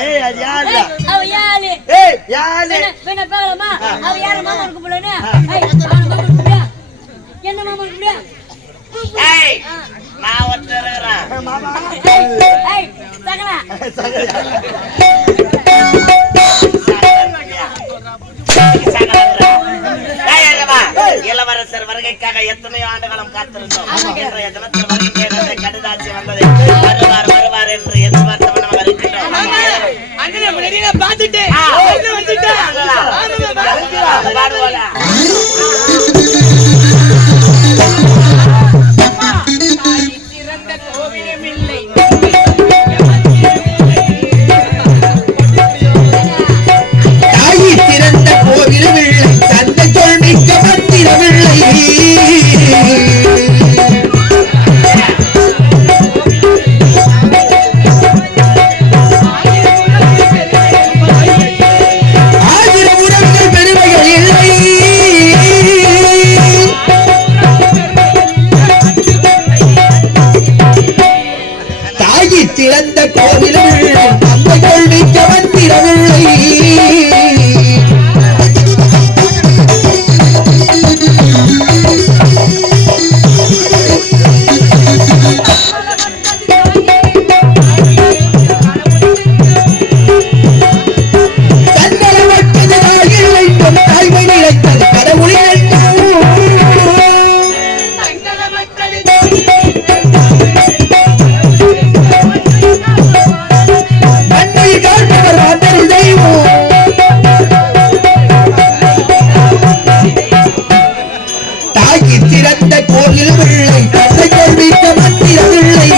ஏய் அது யாரு அவ யாரு ஏய் யாரு வேணா பாக்கலாமா அவ யாரு மாமா இருக்கு போலனே என்ன மாமா இருக்கு ஏய் நான் ஒருத்தறறேன் மாமா ஏய் சகல இளவரசர் வருகைக்காக எத்தனையோ ஆண்டுகளும் காத்திருந்தோம். இன்றைய தினத்தில் வருகை கடுதாசி வந்தது. வருவார் என்று எதிர்பார்த்தவன் நம்ம இருக்கின்றோம். திறந்த கோவிலும் தந்தை கொள்விக்க வந்திரவில்லை திறந்த கோயில் பிள்ளை தந்தை கொள்விக்க வந்திரவில்லை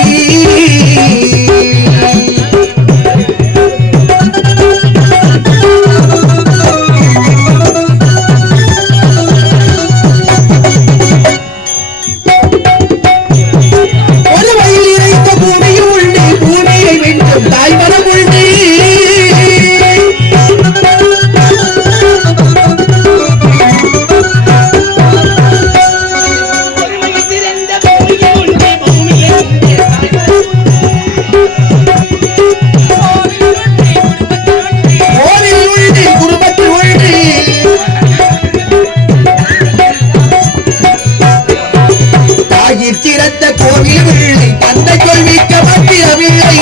ஒரு வயல் இறைந்த பூமியும் உண்டு பூமியை வென்றும் தாய்மரம் உண்டு திறந்த கோவில் பிள்ளை தந்தை கொள்விக்க வந்திரவில்லை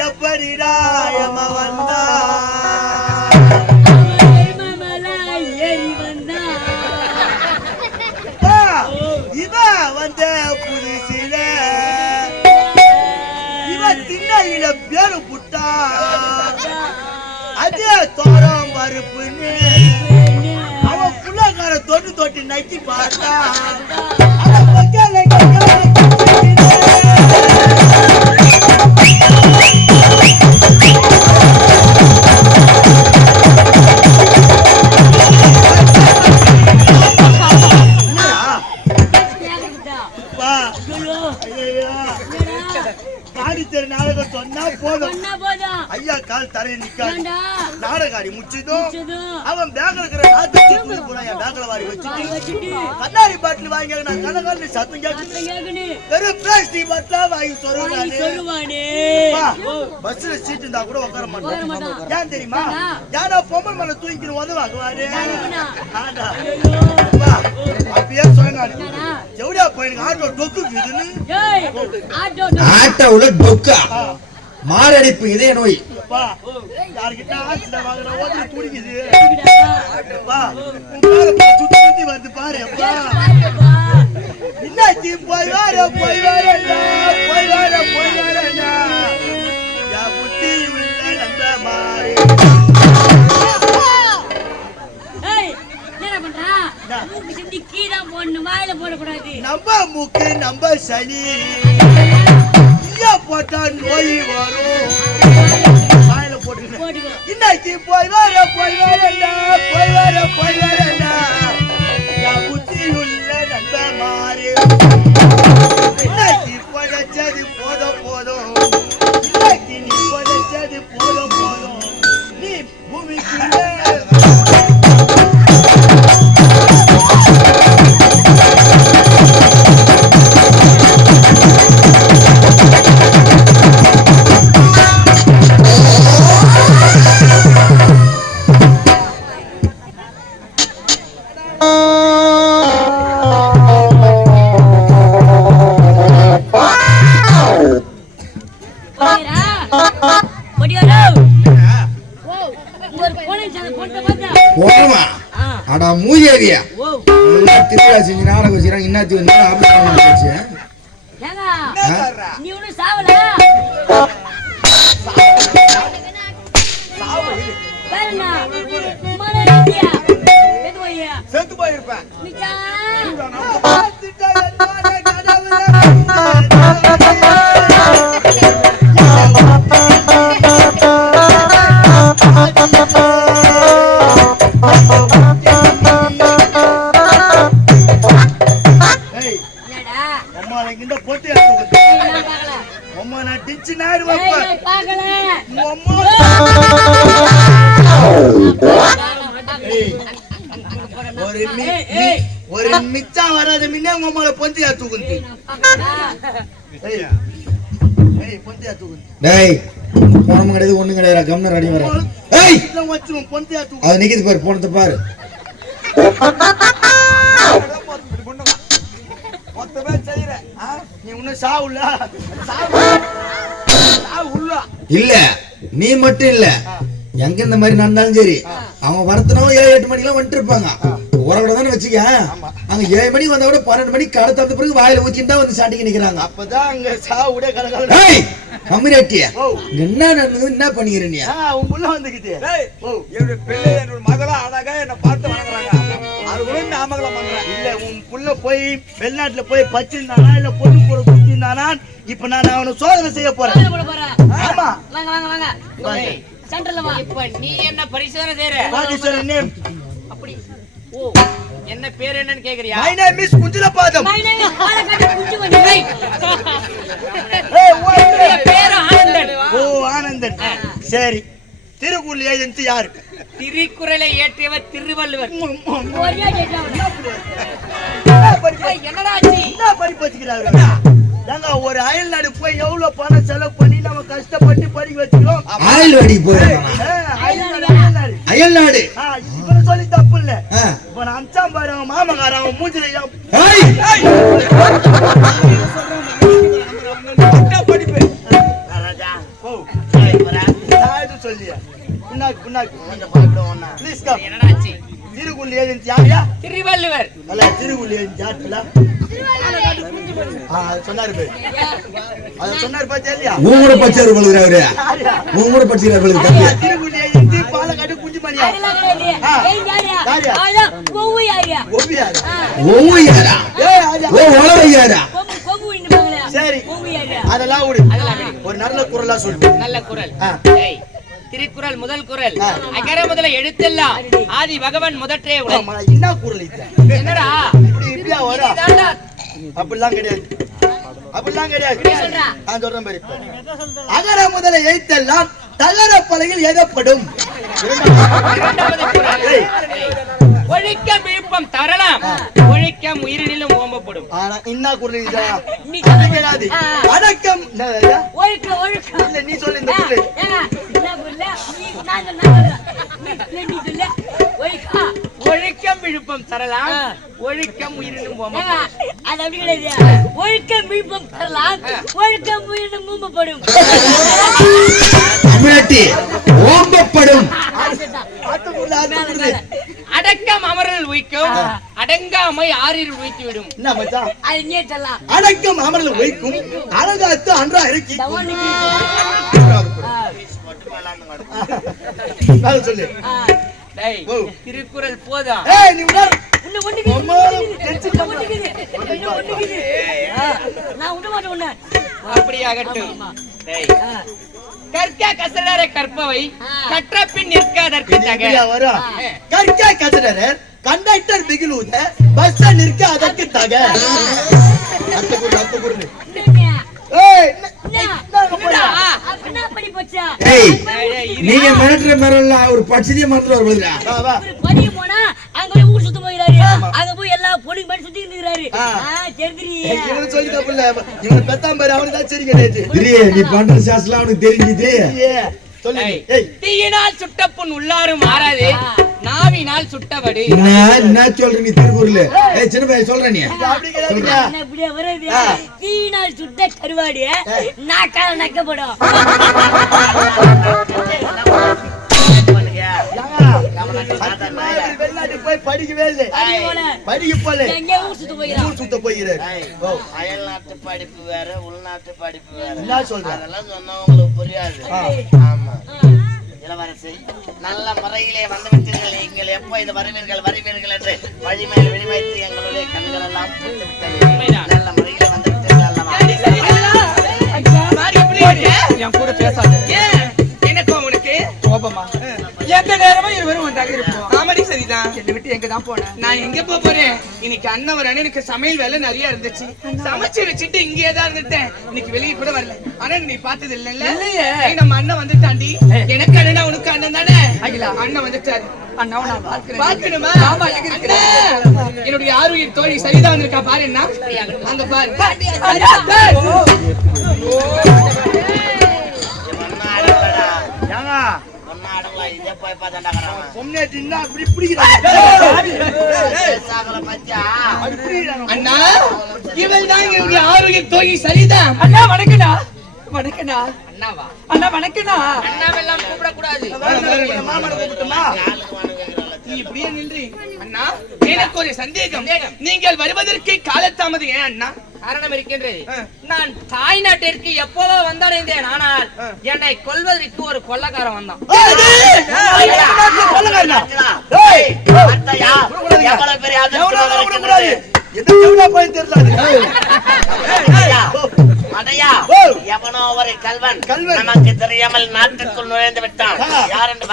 எப்படிடாயம வந்தா இவ வந்த புதுசில இவ திண்ணையில பேரு புட்டா அதே தோரம் பருப்புன்னு அவ புள்ளக்கார தொட்டு தொட்டு நக்கி பார்த்தா நாடகம் சொன்னா போதும் ஐயா கால் தரையை நிக்காது. ஏண்டா? நாடகாடி முச்சதும் முச்சதும். அவன் பேங்க்ல இருக்கிற நாட்டு தூக்கி போறான். என் பேங்க்ல வாரி வச்சுட்டு கண்ணாடி பாட்டில் வாங்கி நான் கணக்கான சத்தம் கேட்குது. வெறும் பிளாஸ்டிக் பாட்டிலா வாங்கி சொல்லுவானே. பஸ்ல சீட் இருந்தா கூட உட்கார மாட்டேன். ஏன் தெரியுமா? யாரோ பொம்மை மேல தூக்கிட்டு உதவாக்குவாரு. அப்பயே சொன்னாரு எவ்வளோ பையனுக்கு ஆட்டோ டொக்குக்குதுன்னு. ஆட்டோவுல டொக்கா மாரடைப்பு இதய நோய். யாருக்கிட்ட ஆட்சியில வாங்குற ஓட்டு துடிக்குது. சுத்தி வந்து பாரு. என்னாச்சு? போய் வார போய் வரண்டா போய் வார போய் வரண்டா யா புத்தி உள்ள நம்ப மாறி. நம்ம மூக்கு நம்ம சளி போட்டா நோய் வரும். வாயில போட்டு இன்னைக்கு போய் வர போய் வரண்டா போய் வர போய் வரண்டா யா புத்தி உள்ள நம்ப மாறி. இன்னைக்கு படைச்சது போதும் போதும். இன்னைக்கு நீ படைச்சது போதும் போதும். நீ பூமிக்கு மூஜேரியா திருவிழா செஞ்சு நாடகம் வச்சுக்கிறாங்க. இன்னாத்தி வந்து நீ ஒண்ணு சாவல. செத்து போயிருப்பேன். ஒரு மிச்சா வராது முன்னே உங்க அம்மாவை பொந்தியா தூக்குது. போனமும் கிடையாது ஒண்ணும் கிடையாது. கம்னர் அடி வர பொந்தியா தூக்கு. அது நிக்குது பாரு. போனத்தை பாரு. மொத்தமே செய்யற நீ ஒன்னும் சாவுல இல்ல. நீ மட்டும் இல்ல, எங்க இந்த மாதிரி நடந்தாலும் சரி அவங்க வரத்துனவங்க 7-8 மணிக்கெல்லாம் வந்துட்டு இருப்பாங்க. உரகட தானே வச்சுக்க. அங்க 7 மணிக்கு வந்தா கூட 12 மணிக்கு கடை தந்த பிறகு வாயில ஊத்திட்டு தான் வந்து சாட்டிக்கு நிக்கிறாங்க. அப்பதான் அங்க சாவுடைய கலகல கம்மிரேட்டியா என்ன நடந்தது? என்ன பண்ணிக்கிற நீ? உன் புள்ள வந்துக்கிட்டு என்னோட பிள்ளை என்னோட மகளா அழகா என்ன பார்த்து வணங்குறாங்க. அது கூட நாமக்கலம் பண்றேன். இல்ல உன் புள்ள போய் வெளிநாட்டுல போய் பச்சிருந்தானா இல்ல பொண்ணு போற குத்திருந்தானா? இப்ப நான் அவனை சோதனை செய்ய போறேன். ஆமா வாங்க வாங்க வாங்க சென்டர்ல வா. இப்ப நீ என்ன பரிசோதனை செய்யற? What is your name? அப்படி ஓ என்ன பேர் என்னன்னு கேக்குறியா? மை நேம் இஸ் குஞ்சிலபாதம். மை நேம் ஆலகாட்டி குஞ்சி வந்து. ஏய் பேர் ஆனந்தன். ஓ ஆனந்தன். சரி. திருக்குறள் ஏஜென்சி யாரு? திருக்குறளை இயற்றியவர் திருவள்ளுவர். ஒரே கேட்டா என்னடா ஆச்சு? என்ன படிப்பு வச்சுக்கிறாரு? நாங்க ஒரு அயல் நாடு போய் எவ்வளவு பணம் செலவு பண்ணி நம்ம கஷ்டப்பட்டு படிக்க வச்சுக்கிறோம். அயல் நாடு போய் அயல் நாடு இப்ப சொல்லி தப்பு இல்ல. இப்ப நான் அம்சாம் பாரு அவன் மாமகாரன் அவன் மூஞ்சில படிப்பு சொல்லியா திருக்குறள் ஏஜென்சி யாரையா? திருவள்ளுவர். அல்ல திருக்குறள் ஏஜென்சி யாருல சொன்னாரு பேரு. அத சொன்னாரு பாத்தியா இல்லையா? ஊங்கூட பச்சர் பழுகுறாரு. ஊங்கூட பச்சர் பழுகுறாரு. திருக்குறள் ஏஜென்சி பாலக்காடு குஞ்சுமணியா? சரி அதெல்லாம் விடு. ஒரு நல்ல குரலா சொல்லு. நல்ல குரல். திருக்குறள் முதல் குறள். அகர முதல எழுத்தெல்லாம் ஆதி பகவான் முதற்றே உலகு. என்ன குரல் இது? என்னடா இப்படியா வர? அப்படிலாம் கிடையாது. அப்படிலாம் கிடையாது. நான் சொல்றேன் பாரு. அகர முதல எழுத்தெல்லாம் தகர பலகையில் எழுதப்படும். இரண்டாவது குறள். ஒழிக்க விழுப்பம் தரலாம், ஒழிக்க உயிரினிலும் ஓம்பப்படும். ஆனா என்ன குரல் இது? நீ அது கிடையாது. அடக்கம் என்னய்யா? ஒழுக்க ஒழுக்க இல்ல, நீ சொல்லு இந்த குரல். ஒழிக்கம் விழுப்பம் தரலாம், ஒழிக்கம் உயிரினும் ஓம்பப்படும். அது அப்படி கிடையாது. ஒழுக்கம் விழுப்பம் தரலாம், ஒழுக்கம் உயிரினும் மூம்பப்படும். தமிழட்டி ஓம்பப்படும். அடுத்த குரல், அடுத்த குரல். அடக்கம் அமரல் உய்க்கும், அடங்காமை ஆறில் உய்த்துவிடும். என்ன மச்சான்? அது நீ சொல்லலாம். அடக்கம் அமரல் வைக்கும், அழகாத்து அன்றா இறக்கி. மேல சொல்லு. டேய், திருக்குறள் போதும். ஏய், நீ உணர். உன்னை ஒண்ணுக்குது, அம்மா, ஒண்ணுக்குது. நான் விட மாட்டேன் உன்னை. அப்படியாகட்டும். டேய், கற்க கசடர கற்பவை, கற்ற பின் நிற்காதற்கு தக. இப்படியா வரும்? கற்க கசடரர், கண்டக்டர் பிகிலூத, பஸ் நிற்க அதற்கு தக. அடுத்த குரல், அடுத்த குரல். ஏய், அப்படின்னா படி போச்சா? ஏய், நீங்க மிரட்டுற மிரல்ல ஒரு பட்சதிய மறந்துட்டு வருதுடா. வா, வா. படிக்க போனா அங்க போய் ஊர் சுத்த போயிறாரு. அங்க போய் எல்லா பொண்ணுங்க மாதிரி சுத்தி இருக்கிறாரு. தெரிஞ்சிரியே. இவனை சொல்லி தப்பு இல்ல. இவனை பெத்தாம் பாரு, அவனுக்கு தான் சரி கிடையாது. திரியே, நீ பண்ற சாஸ்லாம் அவனுக்கு தெரிஞ்சுது. ஏய், சொல்லு நீ. ஏய், தீயினால் சுட்ட புண் உள்ளாரும் மாறாது, நாவினால் சுட்டபடி. என்ன சொல்ற நீ திருக்குறள்? ஏய் சின்ன பையன் சொல்ற நீ. இது அப்படி கிடையாதுடா. என்ன இப்படியே வருது? தீயினால் சுட்ட கருவாடு நாக்கால நக்கப்படும். வெளிநாட்டுக்கு போய் படிக்கவே இல்லை. படிக்க போல. எங்க ஊர் சுத்த போயிடா? ஊர் சுத்த போகிறார். அயல் நாட்டு படிப்பு வேற, உள்நாட்டு படிப்பு வேற. என்ன சொல்ற? அதெல்லாம் சொன்னா உங்களுக்கு புரியாது. ஆமா. இளவரசி, நல்ல முறையிலே வந்து விட்டீர்கள். நீங்கள் எப்போ இது வருவீர்கள் வருவீர்கள் என்று வழிமேல் விழிவைத்து எங்களுடைய கண்கள் எல்லாம் பூத்து விட்டது. நல்ல முறையிலே வந்து விட்டீர்கள் அல்லவா? என் கூட பேசாத. எனக்கு உனக்கு கோபமா? எந்த நேரமும் இருவரும் ஒன்றாக இருப்போம். ஆமாடி, சரிதான். என்னை விட்டு எங்க தான் போனேன்? நான் எங்க போறேன்? இன்னைக்கு அண்ணன் வரேன்னு எனக்கு சமையல் வேலை நிறைய இருந்துச்சு. சமைச்சு வச்சுட்டு இங்கே தான் இருந்துட்டேன். இன்னைக்கு வெளியே கூட வரல. ஆனா நீ பார்த்தது இல்ல? நம்ம அண்ணன் வந்துட்டாண்டி. எனக்கு அண்ணனா உனக்கு அண்ணன் தானே? அண்ணன் வந்துட்டாரு. பாக்கணுமா? என்னுடைய ஆறுயிர் தோழி சரிதான் வந்திருக்கா பாரு. என்ன அங்க பாரு. இதே போய் பார்த்தாண்டா பொம்னாட்டி என்ன அப்படி பிடிக்கிறாங்க? அண்ணா, இவள் தான் என்னுடைய ஆரோக்கிய தோழி சரிதான். அண்ணா வணக்கண்ணா. வணக்கண்ணா. அண்ணாவா? அண்ணா வணக்கண்ணா. அண்ணாவெல்லாம் கூப்பிடக்கூடாது. மாமனை கூப்பிட்டுமா? இப்படியே நின்று. அண்ணா, எனக்கு ஒரு சந்தேகம். நீங்கள் வருவதற்கு காலதாமதம் ஏன் அண்ணா? காரணம் இருக்கின்றது. நான் தாய் நாட்டிற்கு எப்போதோ வந்தடைந்தேன். ஆனால் என்னை கொல்வதற்கு ஒரு கொள்ளக்காரன் வந்தான். எவனோ ஒரு கல்வன் நமக்கு தெரியாமல் நாட்டுக்குள் நுழைந்து விட்டான். யார் என்று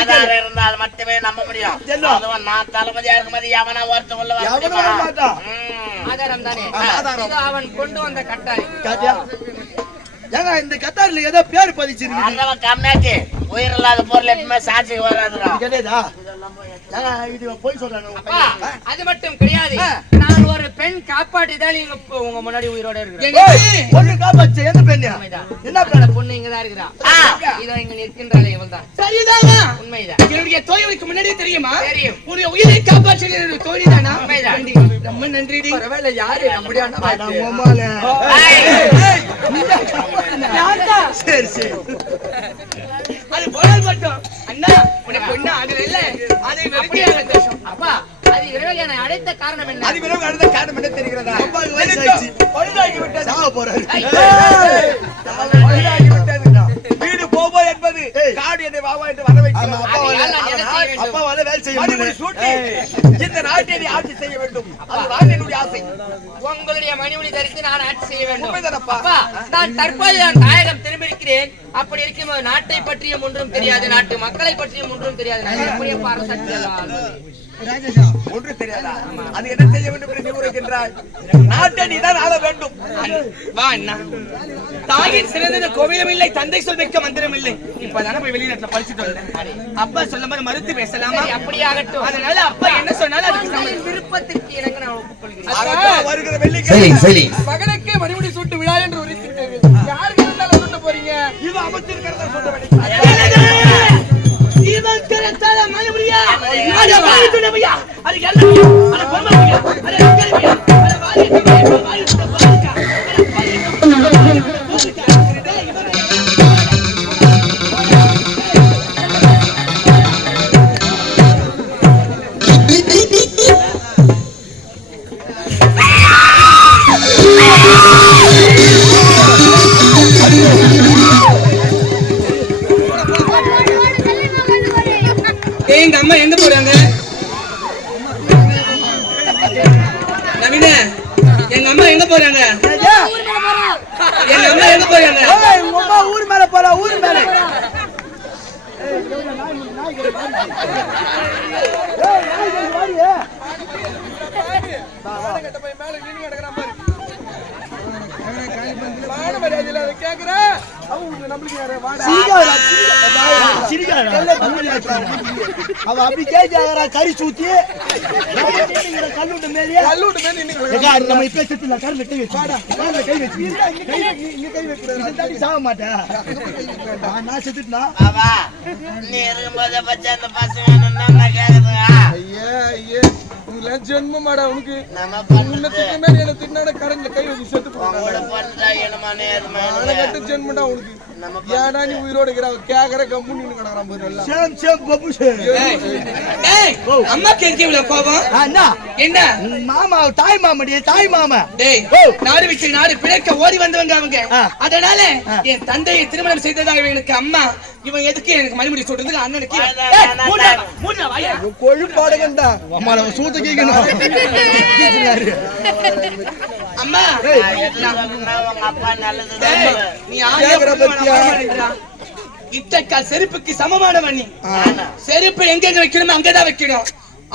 ஆதாரம் இருந்தால் மட்டுமே நம்ப முடியும். நான் தளபதியா இருக்கும்போது எவனா ஒருத்த உள்ள ஆதாரம் தானே அவன் கொண்டு வந்த கட்டாரி. ஏங்க இந்த கத்தாரில ஏதோ பேர் பதிச்சிருக்கு. கம்னாச்சு உயிர் இல்லாத பொருள் எப்பவுமே சாட்சி வராதுடா. கிடையாதா? இது போய் சொல்றானு. அது மட்டும் கிடையாது. நான் ஒரு பெண் காப்பாட்டிதான் நீங்க உங்க முன்னாடி உயிரோட இருக்கிறேன். பொண்ணு காப்பாச்சு. எந்த பெண்ணு? என்ன பெண்ணு? பொண்ணு இங்கதான் இருக்கிறா. இதோ இங்க நிற்கின்றாளே இவள் தான். சரிதானா? உண்மைதான். என்னுடைய தோழிக்கு முன்னாடியே தெரியுமா? தெரியும். உன்னுடைய உயிரை காப்பாற்றிய என்னுடைய தோழி தானா? உண்மைதான். ரொம்ப நன்றி. பரவாயில்ல. யாரு நம்முடைய சரி சரி. அது போனால் மட்டும் அண்ணா உனக்கு என்ன ஆகல இல்ல? அதை வெறுக்கிற சந்தோஷம். அப்பா, அது இறைவனை அழைத்த காரணம் என்ன? அது பிறகு அடுத்த காரணம் என்ன தெரிகிறதா? அப்பாக்கு வயசாயிடுச்சு. பழுதாகி விட்டது. சாவ போறாரு. பழுதாகி விட்டது. வீடு போவோம் என்பது என்பது காடு என்னை வாவா என்று வர வைக்கிறது. அப்பா வந்து வேலை செய்ய மணிமுடி சூட்டி இந்த நாட்டை நீ ஆட்சி செய்ய வேண்டும். அதுதான் என்னுடைய ஆசை. உங்களுடைய மணிமுடி தரித்து நான் ஆட்சி செய்ய வேண்டும். உண்மைதானப்பா? அப்பா, நான் தற்போது நான் தாயகம் திரும்பியிருக்கிறேன். அப்படி இருக்கும்போது நாட்டை பற்றியும் ஒன்றும் தெரியாது, நாட்டு மக்களை பற்றியும் ஒன்றும் தெரியாது. நான் எப்படியே ஒன்று தெரியாதா? அது என்ன செய்ய வேண்டும் என்று நீ உரைக்கின்றாய்? நாட்டை நீதான் ஆள வேண்டும். வா அண்ணா, தாயின் சிறந்தது கோவிலும் இல்லை, தந்தை சொல் மிக்க மந்திரம் இல்லை. இப்பதானே போய் வெளிநாட்டுல படிச்சுட்டு வந்தேன். அப்பா சொல்லும் போது மறுத்து பேசலாமா? அப்படியாகட்டும். அதனால அப்பா என்ன சொன்னாலும் அதுக்கு விருப்பத்திற்கு இணங்க நான் ஒப்புக்கொள்கிறேன். வருகிற வெள்ளிக்கிழமை சரி மகனுக்கு மணிமுடி சூட்டு விழா என்று உரைத்திருக்கிறீர்கள். யாருக்கு இருந்தாலும் சொல்ல போறீங்க? இது அமைச்சிருக்கிறத சொல்ல வேண்டும். இவன் கரத்தால மணிமுடியா? அட வாரிசுடமையா? அது எல்லாம் அட பொறுமையா? அட கல்வியா? அட வாரிசுடமையா? எங்க அம்மா எங்க போறாங்க? நவீன, எங்க அம்மா எங்க போறாங்க? எங்க அம்மா எங்க போறாங்க? உங்க அம்மா ஊர் மேல போறா, ஊர் மேல. அவ அப்படி கேட்கிறா, கறி சூத்தி கல்லூட்டு மேலே நம்ம இப்ப செத்துல கருல கை வச்சு கை வச்சு கை வைக்க சாக மாட்டேன். நான் செத்துட்டா பாபா நீ இருக்கும்போது பச்சை அந்த பசங்க என்ன கேக்குதுங்க? ஐயா ஐயா, உனக்கு ஜென்மமாடா உனக்கு. நம்ம பண்ணது முன்னாடி என்ன தின்னாட கரண்ட்ல கை வச்சு செத்து உங்களோட பண்ணா என்னமானே கட்ட ஜென்மடா உனக்கு. ஏடா நீ உயிரோட இருக்கிற கேக்குற கம்பு நின்னு கிடக்குறான் பாரு எல்லாம். சேம் சேம் பப்பு சேம். டேய், அம்மாக்கு எதுக்கு இவ்வளவு கோபம்? என்ன என்ன மாமா, தாய் மாமடி, தாய் மாமா. டேய், நாடு விட்டு நாடு பிழைக்க ஓடி வந்தவங்க அவங்க. அதனால என் தந்தையை திருமணம் செய்ததாக இவனுக்கு அம்மா. இவன் எதுக்கு எனக்கு மணிமுடி சொல்றதுக்கு அண்ணனுக்கு கொழுப்பாடுகண்டா அம்மா நம்ம சூத்த கேக்கணும். அம்மா உங்க அப்பா நல்லது. நீ இட்டக்கால் செருப்புக்கு சமமானவன். நீ செருப்பு எங்க வைக்கணுமோ அங்கதான் வைக்கணும்.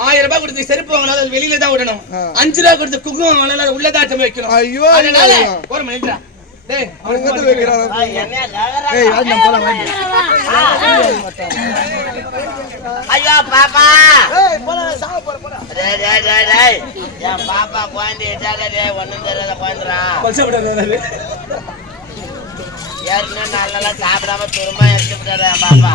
1000 ரூபாய் கொடுத்து செருப்பு வாங்கினாலும் அது வெளியில தான் விடணும். 5 ரூபாய் கொடுத்து குங்குமம் வாங்கினாலும் அது உள்ளதாட்டம் வைக்கணும். ஐயோ, அதனால ஒரு மணிடா. டேய், அவனுக்கு வந்து வைக்கிறான். ஐயோ பாப்பா, போலாம். டேய் டேய் டேய் டேய், என் பாப்பா குழந்தை எட்டாலே ஒண்ணும் தெரியாத குழந்தைரா. ஏற்கனவே நல்லா சாப்பிடாம திரும்ப எடுத்து விட்டாரு என் பாப்பா.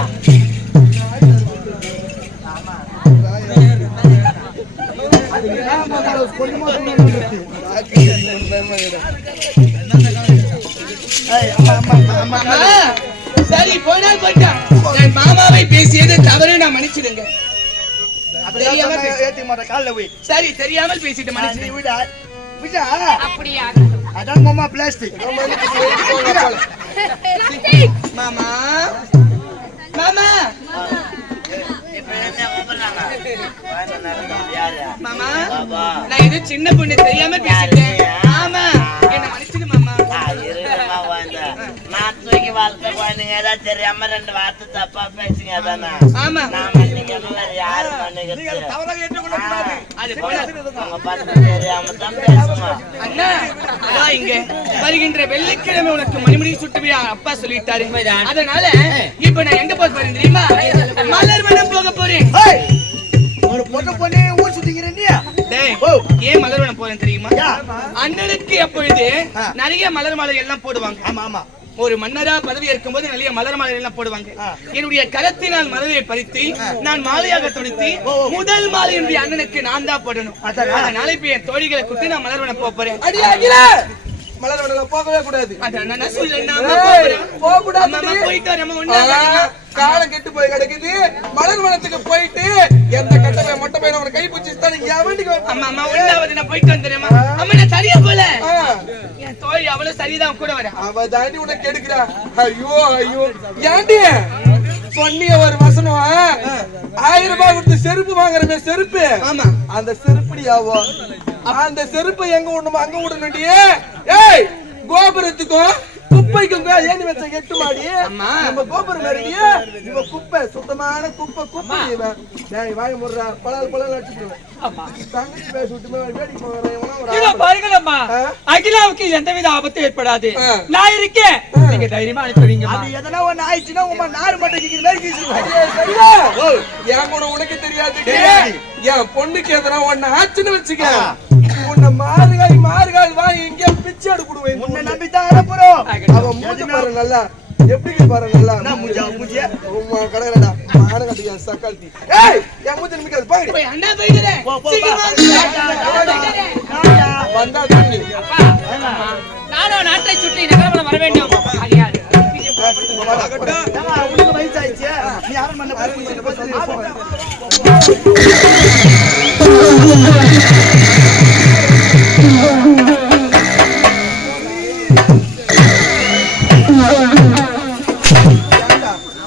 சரி போனால் போயிட்டான். என் மாமாவை பேசியது தவறு, நான் மன்னிச்சிடுங்க. சரி தெரியாமல் பேசிட்டு மன்னிச்சிடுங்க. அதான் மாமா பிளாஸ்டிக். மாமா மாமா இப்ப என்ன கூப்பிடுறாங்க? மாமா, நான் இது சின்ன பொண்ணு தெரியாம பேசிட்டேன். ஆமா, என்ன மன்னிச்சிடு மாமா. நான் தூக்கி வாழ்க்கை குழந்தைங்க ஏதாவது தெரியாம 2 வார்த்தை தப்பா பேசுங்க. அதானே ஆமா, நாம யாரு பண்ணுகிறது? அது போல உங்க பசங்க தெரியாம தான் பேசுமா? அண்ணா, அதான் இங்க வருகின்ற வெள்ளிக்கிழமை உனக்கு மணிமுடி சுட்டுவியா அப்பா சொல்லிட்டாரு. அதனால இப்ப நான் எங்க போக போறேன் தெரியுமா? மலர் வனம் போக போறேன். ஒரு பொண்ணு ஊர் சுத்திக்கிறேன். டேய், ஏன் மலர் வனம் போறேன் தெரியுமா? அண்ணனுக்கு எப்பொழுது நிறைய மலர் மாலை எல்லாம் போடுவாங்க. ஆமா ஆமா, ஒரு மன்னரா பதவி இருக்கும்போது நிறைய மலர் மாலை எல்லாம் போடுவாங்க. என்னுடைய கரத்தினால் மலரை பறித்து நான் மாலையாக தொடுத்து முதல் மாலை என்னுடைய அண்ணனுக்கு நான் தான் போடணும். அதனால இப்ப என் தோழிகளை கூட்டி நான் மலர் வனம் போறேன். மலர் வடல போகவே கூடாது. காலம் கெட்டு போய் கிடக்குது. மலர் வனத்துக்கு போயிட்டு எந்த கட்டமே மொட்டை பையன் அவனை கை பிடிச்சிட்டு போயிட்டு வந்துடுமா? அம்மா நான் சரியா போல. என் தோழி அவளும் சரிதான் கூட வர. அவ தாண்டி உனக்கு எடுக்கிறா. ஐயோ ஐயோ, ஏண்டி சொன்னிய ஒரு வசனம் 1000 ரூபாய் கொடுத்து செருப்பு வாங்குறமே செருப்பு. ஆமா. அந்த செருப்படியாவோ அந்த செருப்பை எங்க விடணுமோ அங்க விடணும்டி. ஏய் கோபுரத்துக்கும் குப்பைக்கும் ஏணி வச்ச 8 மாடி. நம்ம கோபுரம் வேறடியே. இவ குப்பை சுத்தமான குப்பை குப்பை இவன். டேய் வாய் முறா பலால் பலால் அடிச்சுடுவேன். ஆமா தங்கச்சி பேச விட்டுமே வேடிக்கை போறேன். இத பாருங்களம்மா. அகிலாவுக்கு எந்தவித ஆபத்து ஏற்படாது. நான் இருக்கேன். நீங்க தைரியமா அனுப்புவீங்கம்மா. அது எதனா ஒண்ணு ஆயிடுச்சுன்னா உங்க நாறு மட்டும் கிக்கிற மாதிரி கீசுங்க. சரியா? ஏன் கூட உனக்கு தெரியாது. என் பொண்ணுக்கு எதனா ஒண்ணு ஆச்சுன்னு வச்சுக்க. உன்னை மாறுகால் வாங்கி இங்கே பிச்சை எடுக்குடுவேன். உன்னை நம்பித்தான் அனுப்புறோம். அவன் மூஞ்சி பாரு நல்லா. எப்படி பாரு நல்லா. நான் மூஞ்சியா உம்மா கடகடா மான கட்டியா சக்கால்தி. ஏய் என் மூஞ்சி நிமிக்காத பாரு. போய் அண்ணா போயிடுறேன். வந்தா தண்ணி. நானும் நாட்டை சுற்றி நகரமல வர வேண்டும். ஆகையால் உனக்கு வயசாயிடுச்சு. நீ யாரும் பண்ண பாரு.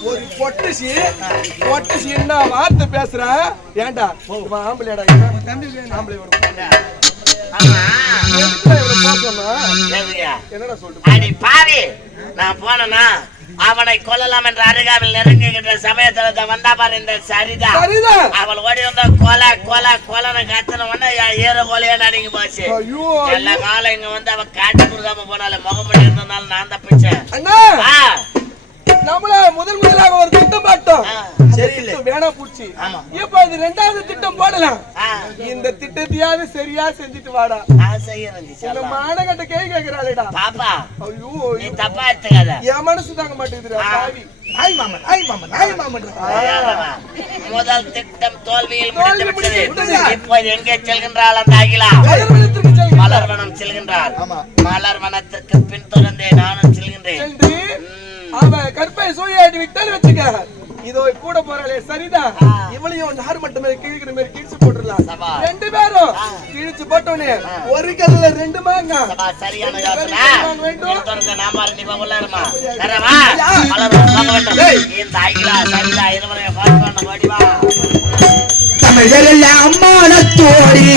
ஒரு பொட்டசி என்ன வார்த்தை பேசுற? ஏன்டா ஆம்பளைடா ஆம்பளை என்னடா சொல்லிட்டு அடி பாவி நான் போனேன்னா அவனை கொல்லலாம் என்ற அருகாவில் நெருங்குகின்ற சமயத்துல வந்தா பாரு இந்த சரிதா. அவள் ஓடி வந்தா கொலை கொலை கொலைன்னு கத்தன உடனே ஈர கொலையா நடிங்க போச்சு. எல்லா காலம் இங்க வந்து அவ காட்டி கொடுக்காம போனால முகப்படி இருந்ததுனால நான் தப்பிச்சேன். அண்ணா நம்மள முதலாக ஒரு திட்டம் பார்த்தோம். சரியில்லை வேணா பூச்சி. இப்ப இது 2வது திட்டம் போடலாம். இந்த திட்டத்தையாவது சரியா செஞ்சுட்டு வாடா. இந்த மானகட்ட கேக்குறாளேடா பாப்பா. ஐயோ நீ தப்பா எடுத்துக்காத. என் மனசு தாங்க மாட்டேங்குதுடா பாவி. நாய் மாமன். முதல் திட்டம் தோல்வியில் முடிந்துவிட்டது. இப்போது எங்கே செல்கின்றாள் அந்த அகிலா? மலர்வனம் செல்கின்றாள். மலர்வனத்திற்கு பின்தொடர்ந்தே நானும் செல்கின்றேன். அவ கற்பை சூழியாட்டி விட்டாலும் வச்சுக்க. இதோ கூட போறாளே சரிதான். இவளையும் நார் மட்டும் கிழிக்கிற மாதிரி கிழிச்சு போட்டுடலாம். 2 பேரும் கிழிச்சு போட்டோன்னே ஒரு கல்ல 2 மாங்க. சரியான யோசனை. நாம நீ உள்ளாருமா தரவா மலர்வனம் வேண்டும். இந்த அகிலா சரிதா இருவரையும் பார்த்து ஓடி வா. தமிழர் அம்மானத்தோடி